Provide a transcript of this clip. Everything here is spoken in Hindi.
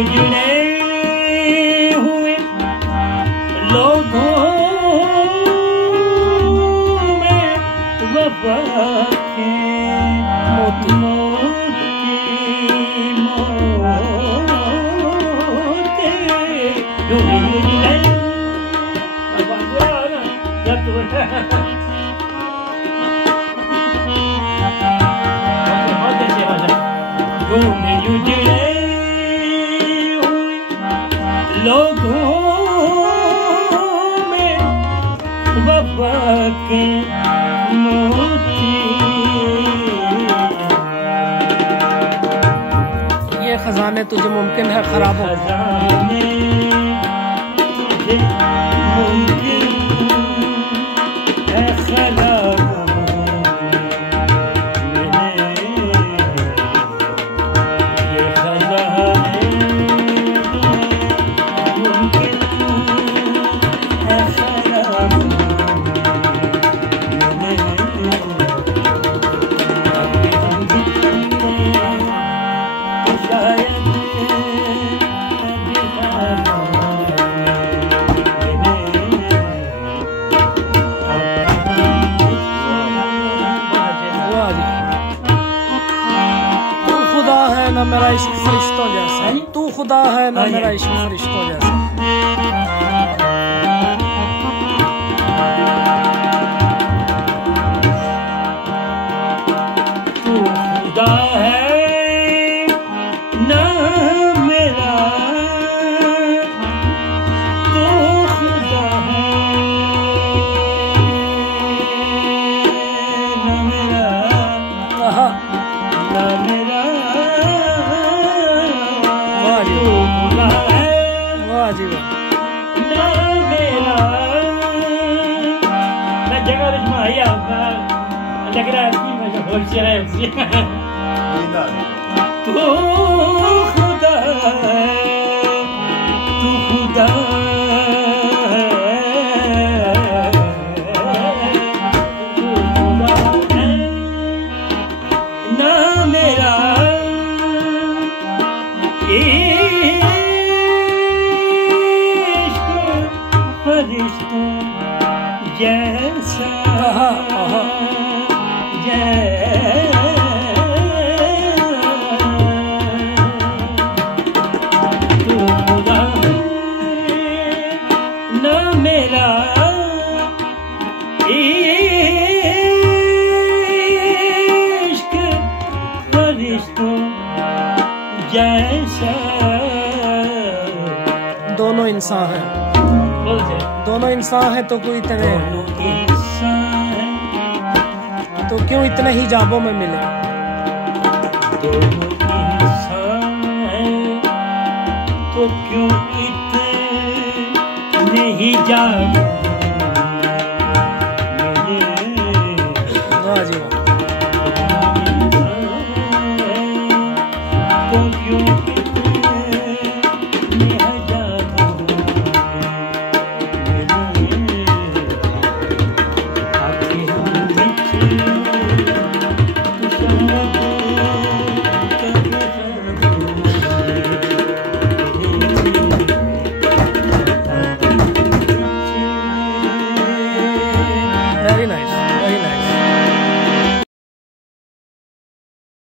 उजड़े हुए लोगों में वफा के मोती मोती उजड़े उजड़े लोगों में वफा के मोती। ये खजाने तुझे मुमकिन है खराब हो, खजाने तुझे मुमकिन है खराब ना मेरा इश्क फरिश्तों जैसा, तू खुदा है ना मेरा इश्क फरिश्तों जैसा। तू खुदा है ना मेरा, तू खुदा है ना मेरा, ना मेरा। ना मेरा मैं जगह रजमाया लग रहा है कि मैं बोल से रहा है तू खुदा है, तू खुदा है, तू खुदा है ना मेरा फरिश्तों जैसा तू खुदा ना मेरा इश्क फरिश्तों जैसा। दोनों इंसान हैं, दोनों इंसान है तो कोई इतने तो क्यों इतने हिजाबों में मिले। दोनों इंसान है तो क्यों इतने हिजाब